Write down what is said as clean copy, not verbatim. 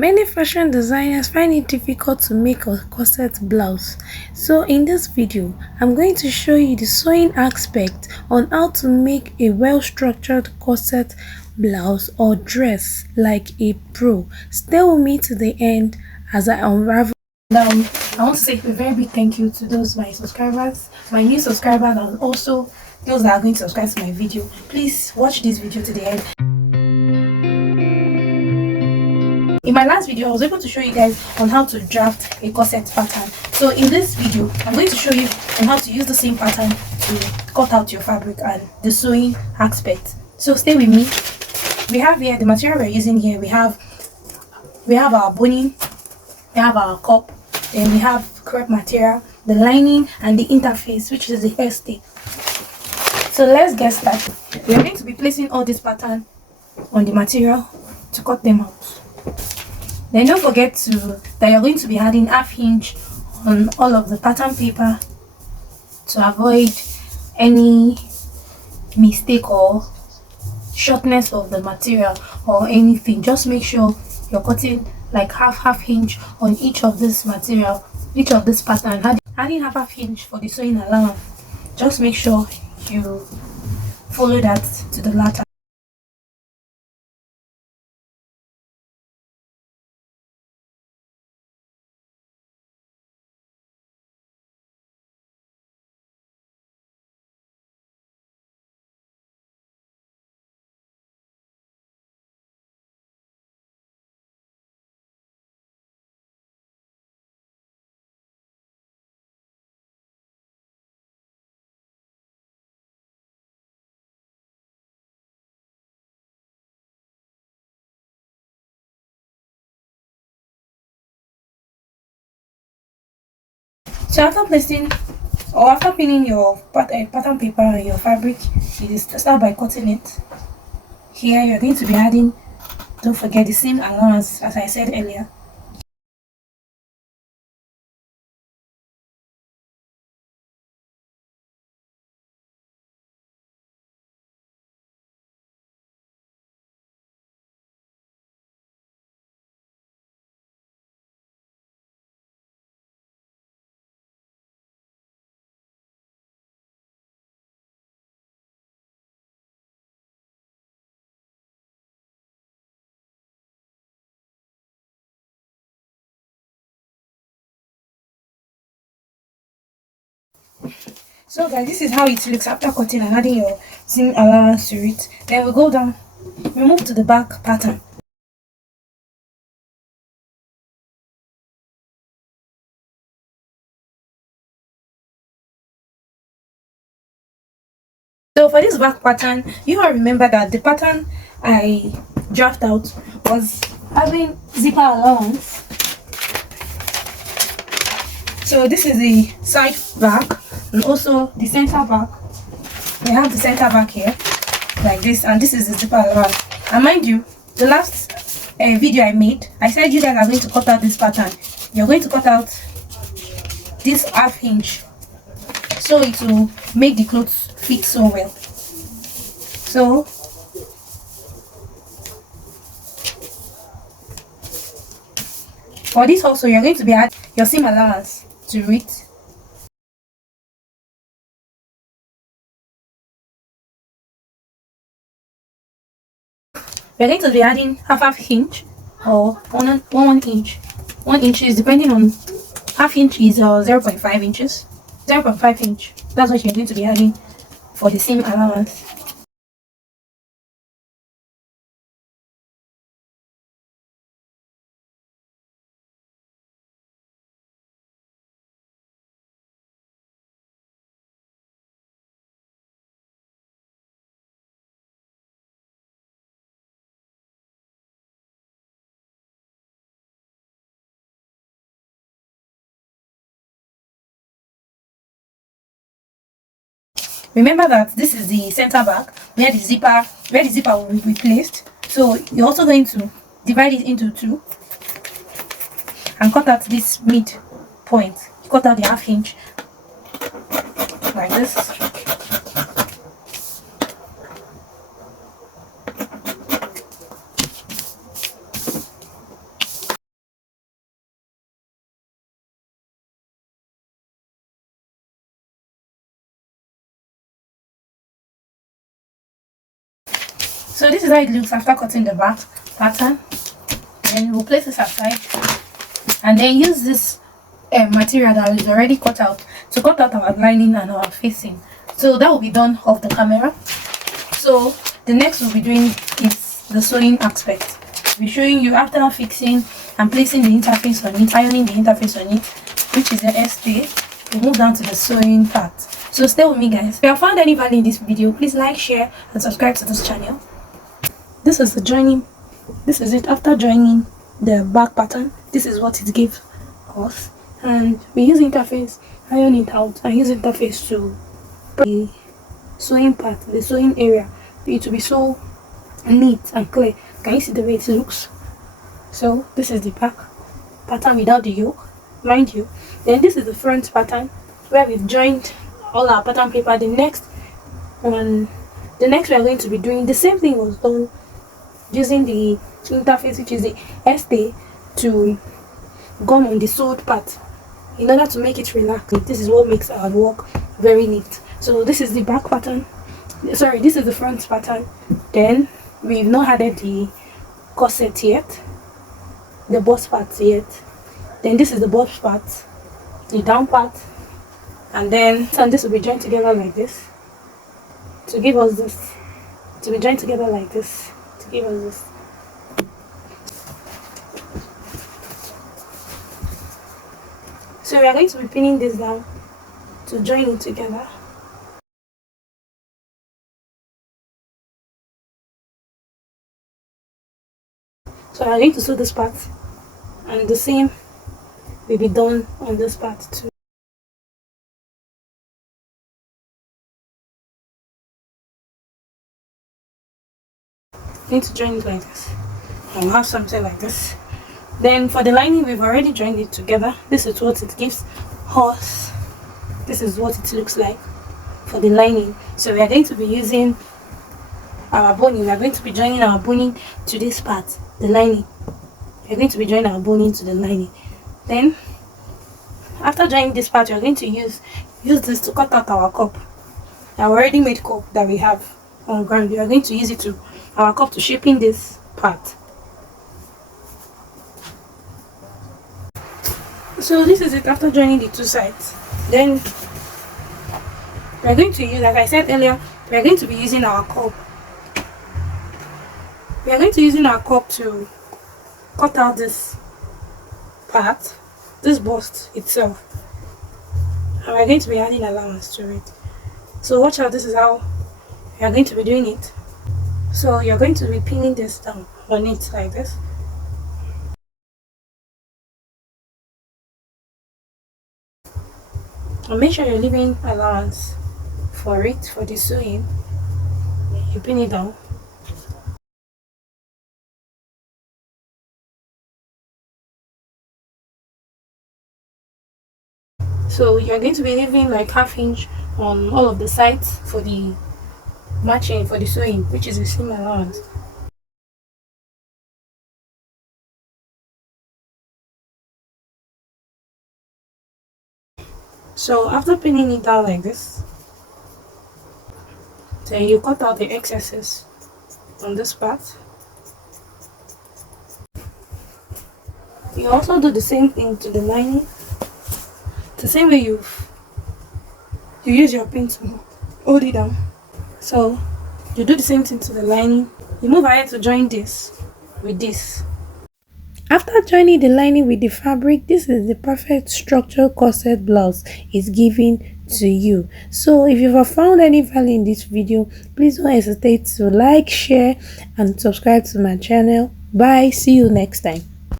Many fashion designers find it difficult to make a corset blouse. So in this video, I'm going to show you the sewing aspect on how to make a well-structured corset blouse or dress like a pro. Stay with me to the end as I unravel. Now, I want to say a very big thank you to those my subscribers, my new subscribers, and also those that are going to subscribe to my video. Please watch this video to the end. In my last video, I was able to show you guys on how to draft a corset pattern. So in this video, I'm going to show you on how to use the same pattern to cut out your fabric and the sewing aspect. So stay with me. We have here the material we're using here. We have our boning, we have our cup, then we have crepe material, the lining, and the interface, which is the ST. So let's get started. We are going to be placing all this pattern on the material to cut them out. Then don't forget that you're going to be adding half hinge on all of the pattern paper to avoid any mistake or shortness of the material or anything. Just make sure you're cutting like half hinge on each of this material, each of this pattern, adding half hinge for the sewing allowance. Just make sure you follow that to the latter. So after pinning your pattern paper on your fabric, you start by cutting it. Here you're going to be adding, don't forget, the same allowance as I said earlier. So guys, this is how it looks after cutting and adding your seam allowance to it. Then we go down, we move to the back pattern. So for this back pattern, you all remember that the pattern I draft out was having zipper allowance. So this is the side back and also the center back. We have the center back here like this, and this is the zipper allowance. And mind you, the last video I made, I said you guys are going to cut out this pattern. You're going to cut out this half hinge so it will make the clothes fit so well. So for this also, you're going to be adding your seam allowance to it. We're going to be adding half hinge or one inch. 1 inch is depending on half inch is 0.5 inches. 0.5 inch. That's what you're going to be adding for the seam allowance. Remember that this is the center back where the zipper will be placed. So you're also going to divide it into two and cut out this mid point. You cut out the half inch like this. So this is how it looks after cutting the back pattern. Then we'll place this aside and then use this material that is already cut out to cut out our lining and our facing. So that will be done off the camera. So the next we'll be doing is the sewing aspect. We'll be showing you after fixing and placing the interface on it, ironing the interface on it, which is the S-day. We'll move down to the sewing part. So stay with me, guys. If you have found any value in this video, please like, share and subscribe to this channel. This is the joining. This is it after joining the back pattern. This is what it gives us, and we use interface, iron it out, and use interface to the sewing part, the sewing area, for it to be so neat and clear. Can you see the way it looks? So this is the back pattern without the yoke, mind you. Then this is the front pattern where we've joined all our pattern paper. The next we are going to be doing the same thing was done using the interface, which is the S-day, to gum on the sewed part in order to make it relax. This is what makes our work very neat. So this is the back pattern, sorry, this is the front pattern. Then we've not added the corset yet, the bust part yet. Then this is the bust part, the down part, and this will be joined together like this to give us this, to be joined together like this to give us this. So we are going to be pinning this down to join it together. So we are going to sew this part, and the same will be done on this part too. Need to join it like this, and we'll have something like this. Then for the lining, we've already joined it together. This is what it gives us. This is what it looks like for the lining. So we are going to be using our boning. We are going to be joining our boning to this part, the lining. We are going to be joining our boning to the lining. Then after joining this part, we are going to use this to cut out our cup, our already made cup that we have on ground. We are going to use it to our cup to shape in this part. So this is it after joining the two sides. Then we are going to use, like I said earlier, we are going to be using our cup. We are going to using our cup to cut out this part, this bust itself, and we are going to be adding allowance to it. So watch out, this is how we are going to be doing it. So you're going to be pinning this down on it like this. And make sure you're leaving allowance for it, for the sewing. You pin it down. So you're going to be leaving like ½ inch on all of the sides for the matching, for the sewing, which is the same allowance. So after pinning it down like this, then you cut out the excesses on this part. You also do the same thing to the lining. The same way you use your pin to hold it down. So you do the same thing to the lining. You move ahead to join this with this. After joining the lining with the fabric, this is the perfect structural corset blouse is giving to you. So if you have found any value in this video, please don't hesitate to like, share and subscribe to my channel. Bye, see you next time.